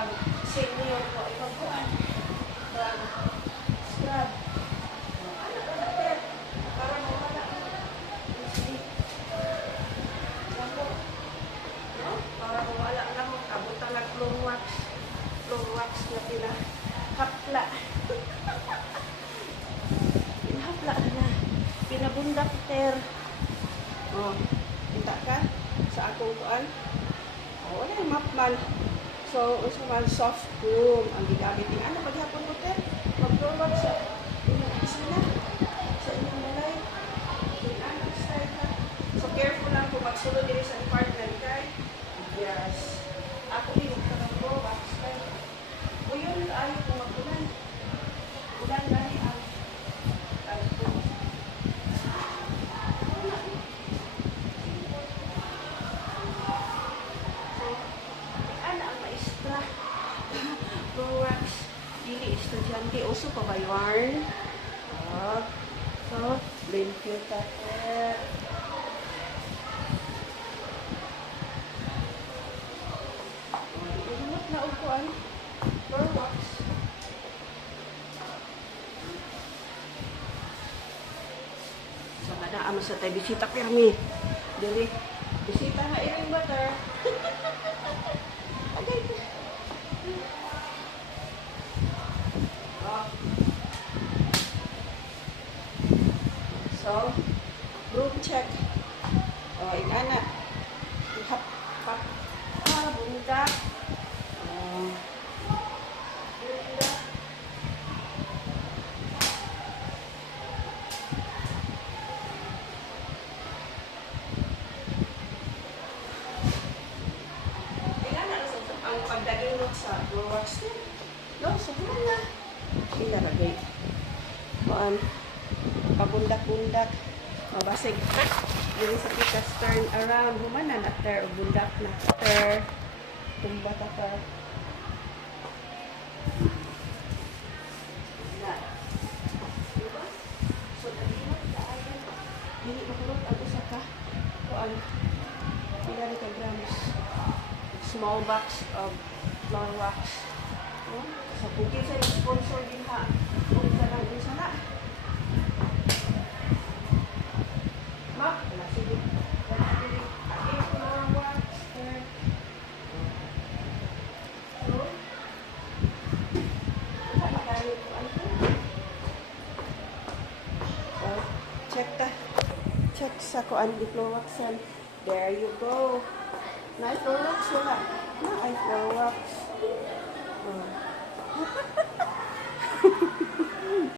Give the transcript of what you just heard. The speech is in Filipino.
pag senior ko, ipagkuhan. Pag scrub. Ano ba natin? Para mawala. Sleep. No? Para mawala lang. Abot talag long wax. Long wax na pila. Hapla. Pinahapla na. Pinabundak ter. Oh, kita ka sa akong kuan. Oh, wala yung mapman. So, usa man soft room ang gigamit ni ana paghapon mo ter. Mag-forward sa inyong isina. Sa inyong balay. Yung anak style ka. So, careful lang kung magsulod din sa apartment kay. Yes. Ako din magkakambo, back style. O yun, ayaw kung mag-ulan. Ulan na ni ang kalpo. Wax, dili estudyante, uso pa ba yarn? So, blend cute tayo. Iunot na upuan. Floor wax. So, madaan mo sa tayo. Bisita pirmi. Dili. Bisita nga iring butter. Agay. So, room check. Oh, inana. Hap, hap. Bunda. Bunda. Inana ang pagdaginot sa floor wax din. No, sobrang na. Ilaragay. Pabundak-bundak. Mabasig. Yung sa kita turn around. Humanan na ter. O bundak na ter. Tumba ta ter. Na. Diba? So, nalimot na ayan. Hindi makulot ang usa ka. Kuan. Pila ka grams. Small box of floor wax. Sa pukin sa sponsor din ha. Kung ka lang din sana. Map, wala sige. Wala din. Aking floor wax. So, wala magamit ko ano. So, check ka. Check sa kuan di floor wax yan. There you go. Na floor wax wala. Na ay floor wax.